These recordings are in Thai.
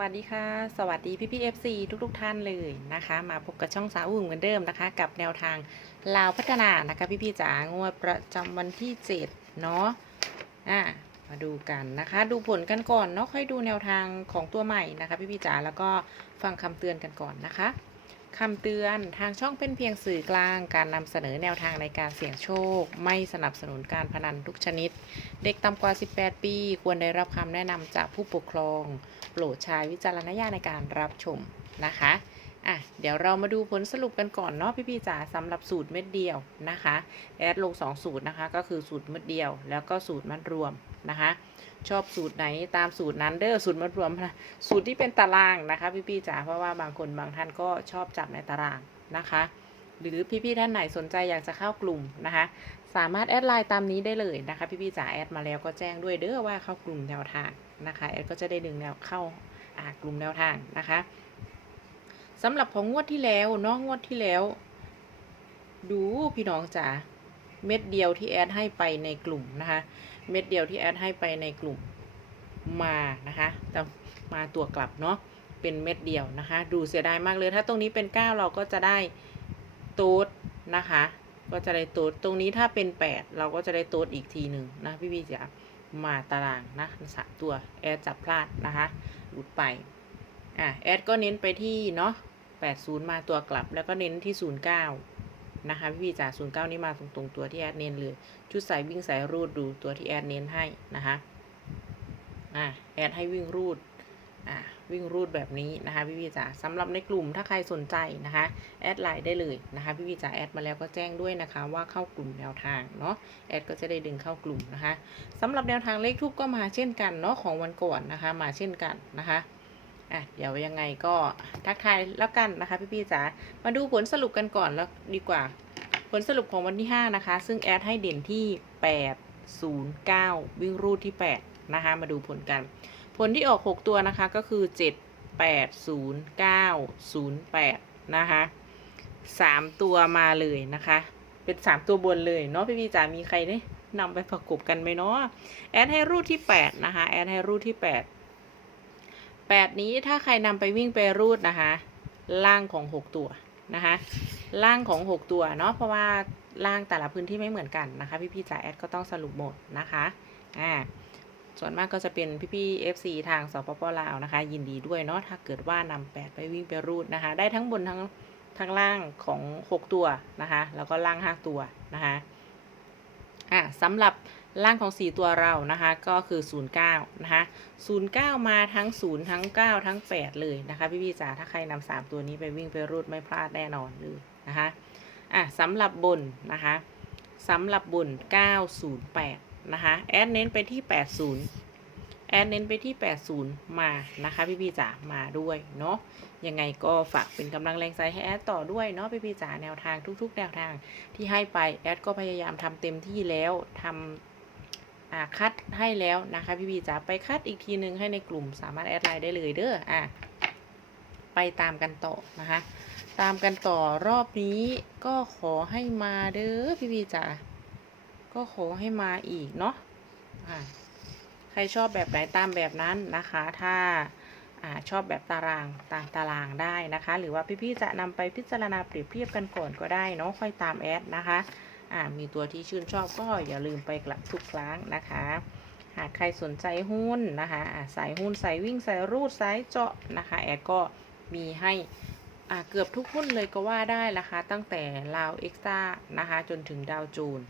วัสดีค่ะ สวัสดีพี่พี่เอฟซีทุกทุกๆท่านเลยนะคะ มาพบกับช่องสาวอุ่มเหมือนเดิมนะคะ กับแนวทางลาวพัฒนานะคะพี่พี่ๆจ๋างวดประจำวันที่7เนาะอะมาดูกันนะคะ ดูผลกันก่อนเนาะค่อยดูแนวทางของตัวใหม่นะคะ พี่พี่ๆจ๋าแล้วก็ฟังคำเตือนกันก่อนนะคะ คำเตือนทางช่องเป็นเพียงสื่อกลางการนำเสนอแนวทางในการเสี่ยงโชค ไม่สนับสนุนการพนันทุกชนิด เด็กต่ำกว่า 18 ปี ควรได้รับคำแนะนำจากผู้ปกครอง โปรดใช้วิจารณญาณในการรับชมนะคะอะเดี๋ยวเรามาดูผลสรุปกันก่อนเนาะพี่ๆจ๋าสำหรับสูตรเม็ดเดียวนะคะแอดลง2สูตรนะคะก็คือสูตรเม็ดเดียว แล้วก็สูตรมัดรวมนะคะ ชอบสูตรไหนตามสูตรนั้นเด้อสูตรมัดรวมนะสูตรที่เป็นตารางนะคะพี่ๆจ๋าเพราะว่าบางคนบางท่านก็ชอบจับในตารางนะคะ หรือพี่ๆท่านไหนสนใจอยากจะเข้ากลุ่มนะคะ สามารถแอดไลน์ตามนี้ได้เลยนะคะพี่ๆจ๋าแอดมาแล้วก็แจ้งด้วยเด้อว่าเข้ากลุ่มแนวทางนะคะแอดก็จะได้ดึงแนวเข้าอ่ากลุ่มแนวทางนะคะสำหรับของงวดที่แล้วนาะงวดที่แล้ว ดูพี่น้องจ๋า เม็ดเดียวที่แอดให้ไปในกลุ่มนะคะ เม็ดเดียวที่แอดให้ไปในกลุ่มมานะคะแต่มาตัวกลับเนาะเป็นเม็ดเดียวนะคะ ดูเสียดายมากเลยถ้าตรงนี้เป็น 9 เราก็จะได้ตูดนะคะ ก็จะได้ตูดตรงนี้ถ้าเป็น 8 เราก็จะได้ตูดอีกทีหนึ่งนะพี่พี่จ๋ามาตารางนะสามตัวแอดจับพลาดนะคะหลุดไปอะแอดก็เน้นไปที่เนาะ80 มาตัวกลับแล้วก็เน้นที่ 09 นะคะพี่พี่จ๋า09นี่มาตรงๆตัวที่แอดเน้นเลย ชุดสายวิ่งสายรูดดูตัวที่แอดเน้นให้นะคะอะแอดให้วิ่งรูดอะวิ่งรูดแบบนี้นะคะพี่พี่จ๋าสำหรับในกลุ่มถ้าใครสนใจนะคะแอดไลน์ได้เลยนะคะพี่พี่จ๋าแอดมาแล้วก็แจ้งด้วยนะคะว่าเข้ากลุ่มแนวทางเนาะแอดก็จะได้ดึงเข้ากลุ่มนะคะสำหรับแนวทางเลขทูบก็มาเช่นกันเนาะของวันก่อนนะคะมาเช่นกันนะคะอะเดี๋ยวยังไงก็ทักทายแล้วกันนะคะพี่พี่จ๋ามาดูผลสรุปกันก่อนแล้วดีกว่า ลสรุปของวันที่ 5 นะคะ ซึ่งแอดให้เด่นที่ 8 0 9 วิ่งรูดที่ 8 นะคะ มาดูผลกัน ผลที่ออก 6 ตัวนะคะก็คือ 7 8 0 9 0 8 นะคะ 3 ตัวมาเลยนะคะ เป็น 3 ตัวบนเลยเนาะพี่พี่จ๋ามีใครเนี่ยนำไปประกบกันไหมเนาะแอดให้รูดที่ 8 นะคะ แอดให้รูดที่ 8 8 นี้ถ้าใครนำไปวิ่งไปรูดนะคะ ล่างของ 6 ตัว นะคะ ล่างของ 6 ตัวเนาะเพราะว่าล่างแต่ละพื้นที่ไม่เหมือนกันนะคะ พี่พี่ๆจ่าแอดก็ต้องสรุปหมดนะคะอ่าส่วนมากก็จะเป็นพี่พี่ๆ FC ทางสปปลาวนะคะ ยินดีด้วยเนาะถ้าเกิดว่านำแปดไปวิ่งไปรูดนะคะ ได้ทั้งบนทั้งทั้งล่างของ 6 ตัวนะคะ แล้วก็ล่าง 5 ตัวนะคะอ่าสำหรับ ล่างของ 4 ตัวเรานะคะก็คือ 09 นะคะ 09 มาทั้ง 0 ทั้ง 9 ทั้ง 8 เลยนะคะพี่พี่จ๋าถ้าใครนำ3ตัวนี้ไปวิ่งไปรูดไม่พลาดแน่นอนเลยนะคะอะสำหรับบนนะคะสำหรับบน 908 นะคะแอดเน้นไปที่ 80 แอดเน้นไปที่ 80 มานะคะพี่พี่จ๋ามาด้วยเนาะยังไงก็ฝากเป็นกำลังแรงใจให้แอดต่อด้วยเนาะพี่พี่จ๋าแนวทางทุก ๆ แนวทางที่ให้ไปแอดก็พยายามทำเต็มที่แล้วทำอ่า คัดให้แล้วนะคะพี่บีจ๋าไปคัดอีกทีนึงให้ในกลุ่มสามารถแอดไลน์ได้เลยเด้ออะไปตามกันต่อนะคะ ตามกันต่อรอบนี้ก็ขอให้มาเด้อพี่บีจ๋าก็ขอให้มาอีกเนาะอะใครชอบแบบไหนตามแบบนั้นนะคะ ถ้าอชอบแบบตารางตามตารางได้นะคะ หรือว่าพี่ๆจะนำไปพิจารณาเปรียบเทียบกันก่อนก็ได้เนาะค่อยตามแอดนะคะ มีตัวที่ชื่นชอบก็อย่าลืมไปกลับทุกครั้งนะคะ หากใครสนใจหุ้นนะคะสายหุ้นสายวิ่งสายรูดสายเจาะนะคะแอดก็มีให้เกือบทุกหุ้นเลยก็ว่าได้นะคะ ตั้งแต่ลาวเอ็กซ์ต้านะคะจนถึงดาวจูน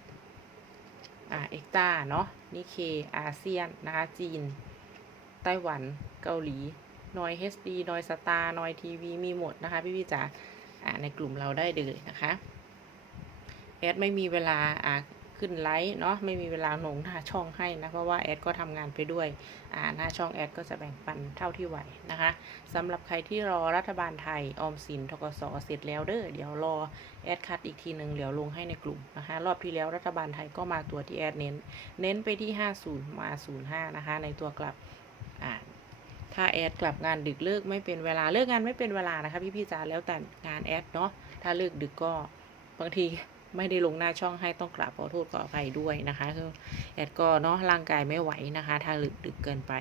อ่าเอ็กซ์ต้าเนาะนิเคอาเซียนนะคะจีน ไต้หวันเกาหลีนอย HD นอยสตาร์นอยทีวีมีหมดนะคะ พี่พี่จ๋าในกลุ่มเราได้เลยนะคะ แอดไม่มีเวลาอ่าขึ้นไลฟ์เนาะไม่มีเวลาหนงหน้าช่องให้นะเพราะว่าแอดก็ทำงานไปด้วยอ่าหน้าช่องแอดก็จะแบ่งปันเท่าที่ไหวนะคะสำหรับใครที่รอรัฐบาลไทยออมสินทกสเสร็จแล้วเด้อเดี๋ยวรอแอดคัดอีกทีหนึ่งเดี๋ยวลงให้ในกลุ่มนะคะรอบที่แล้วรัฐบาลไทยก็มาตัวที่แอดเน้น เน้นไปที่ 50 มา 05 นะคะ ในตัวกลับอ่าถ้าแอดกลับงานดึกเลิกไม่เป็นเวลาเลิกงานไม่เป็นเวลานะคะพี่พี่จ๋าแล้วแต่งานแอดเนาะถ้าเลิกดึกก็บางที ไม่ได้ลงหน้าช่องให้ต้องกราบขอโทษขออภัยด้วยนะคะคือแอดก็เนาะร่างกายไม่ไหวนะคะ ถ้าดึกดึกเกินไป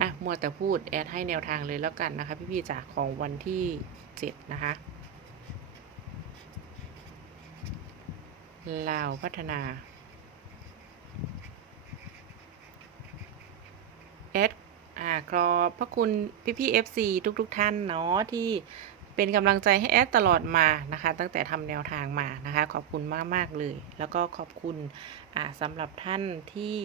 อะมัวแต่พูดแอดให้แนวทางเลยแล้วกันนะคะ พี่ๆจ๋าของวันที่เจ็ดนะคะลาวพัฒนาแอดอ่าขอบพระคุณพี่ๆ FC ทุกๆ ท่านเนาะที่ เป็นกำลังใจให้แอดตลอดมานะคะ ตั้งแต่ทำแนวทางมานะคะ ขอบคุณมากๆเลย แล้วก็ขอบคุณสำหรับท่านที่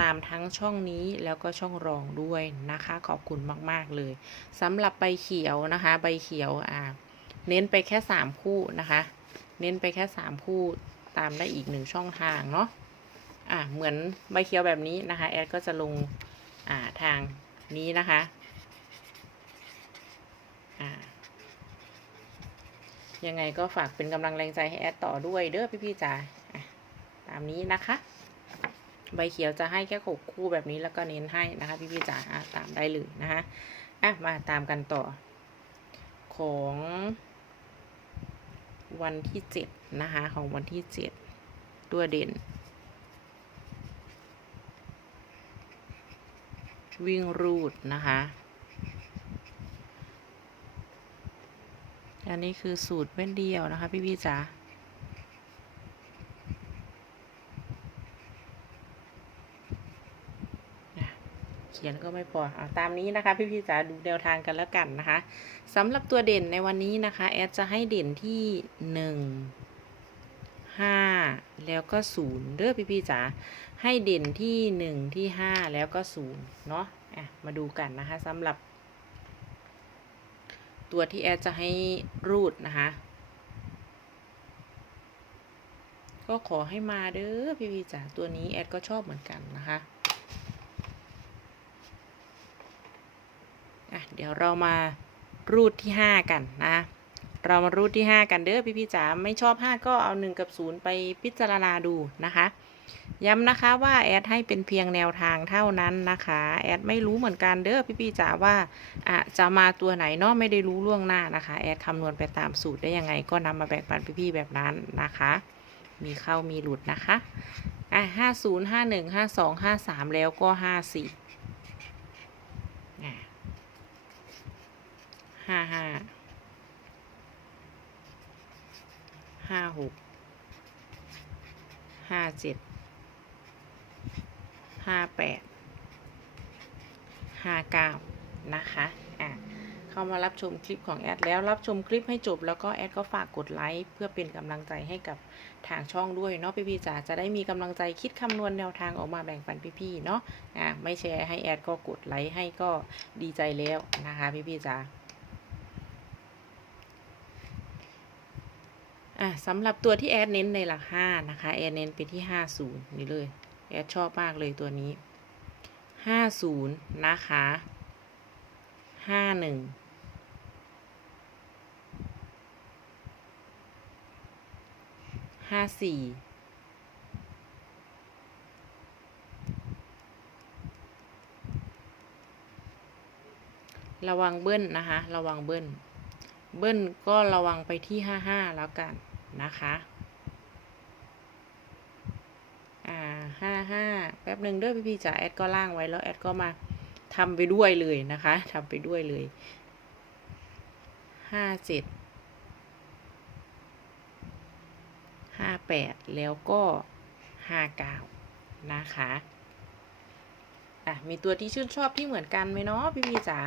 ตามทั้งช่องนี้แล้วก็ช่องรองด้วยนะคะ ขอบคุณมากๆเลยสำหรับใบเขียวนะคะ ใบเขียวอ่าเน้นไปแค่ 3 คู่นะคะ เน้นไปแค่ 3 คู่ตามได้อีกหนึ่งช่องทางเนาะอ่าเหมือนใบเขียวแบบนี้นะคะ แอดก็จะลงอ่าทางนี้นะคะอ่า ยังไงก็ฝากเป็นกำลังแรงใจให้แอดต่อด้วยเด้อพี่ๆจ๋าตามนี้นะคะ ใบเขียวจะให้แค่หกคู่แบบนี้แล้วก็เน้นให้นะคะพี่ๆจ๋าตามได้เลยนะคะอะมาตามกันต่อ ของวันที่เจ็ดนะคะของวันที่เจ็ดตัวเด่น วิ่งรูดนะคะ อันนี้คือสูตรเว้นเดียวนะคะพี่พี่จ๋าเขียนก็ไม่พอเอาตามนี้นะคะพี่พี่จ๋าดูแนวทางกันแล้วกันนะคะสำหรับตัวเด่นในวันนี้นะคะ แอดจะให้เด่นที่หนึ่งห้าแล้วก็ศูนย์เด้อพี่พี่จ๋าให้เด่นที่หนึ่งที่ห้าแล้วก็ศูนย์เนาะอะมาดูกันนะคะสำหรับ ตัวที่แอดจะให้รูดนะคะ ก็ขอให้มาเด้อพี่พี่จ๋าตัวนี้แอดก็ชอบเหมือนกันนะคะอะเดี๋ยวเรามารูดที่ 5 กันนะ เรามารูดที่ 5 กันเด้อพี่พี่จ๋าไม่ชอบ 5 ก็เอา 1 กับ 0 ไปพิจารณาดูนะคะ ย้ำนะคะว่าแอดให้เป็นเพียงแนวทางเท่านั้นนะคะ แอดไม่รู้เหมือนกันเด้อพี่พี่จ๋าว่าอะจะมาตัวไหนเนาะไม่ได้รู้ล่วงหน้านะคะ แอดคำนวณไปตามสูตรได้ยังไง ก็นำมาแบ่งปันพี่ๆแบบนั้นนะคะ มีเข้ามีหลุดนะคะอะห้าศูนย์ห้าหนึ่งห้าสองห้าสามแล้วก็ห้าสี่ห้าห้าห้าหก ห้าเจ็ดห้าแปดห้าเก้านะคะอะเข้ามารับชมคลิปของแอดแล้วรับชมคลิปให้จบแล้วก็แอดก็ฝากกดไลค์เพื่อเป็นกำลังใจให้กับทางช่องด้วยเนาะพี่ๆจ๋าจะได้มีกำลังใจคิดคำนวณแนวทางออกมาแบ่งปันพี่ๆเนาะอะไม่แชร์ให้แอดก็กดไลค์ให้ก็ดีใจแล้วนะคะพี่ๆจ๋า อะสำหรับตัวที่แอดเน้นในหลักห้านะคะแอดเน้นไปที่ห้าศูนย์นี่เลยแอดชอบมากเลยตัวนี้ห้าศูนย์นะคะห้าหนึ่งห้าสี่ระวังเบิ้ลนะคะ ระวังเบิ้ล เบิ้ลก็ระวังไปที่ห้าห้าแล้วกัน นะคะอ่าห้าห้าแป๊บหนึ่งเด้อพี่พี่จ๋าแอดก็ล่างไว้แล้วแอดก็มาทำไปด้วยเลยนะคะทำไปด้วยเลยห้าเจ็ดห้าแปดแล้วก็ห้าเก้านะคะอะมีตัวที่ชื่นชอบที่เหมือนกันไหมเนาะพี่พี่จ๋า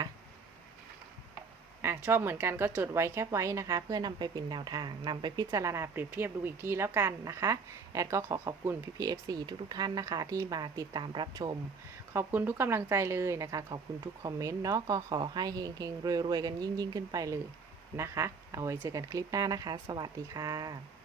อะชอบเหมือนกันก็จดไว้แคปไว้นะคะ เพื่อนำไปเป็นแนวทางนำไปพิจารณาเปรียบเทียบดูอีกทีแล้วกันนะคะ แอดก็ขอขอบคุณพี่พีเอฟซีทุกๆท่านนะคะ ที่มาติดตามรับชม ขอบคุณทุกกำลังใจเลยนะคะ ขอบคุณทุกคอมเมนต์เนาะก็ขอให้เฮงเฮงรวยๆกันยิ่งยิ่งๆ ขึ้นไปเลยนะคะ เอาไว้เจอกันคลิปหน้านะคะ สวัสดีค่ะ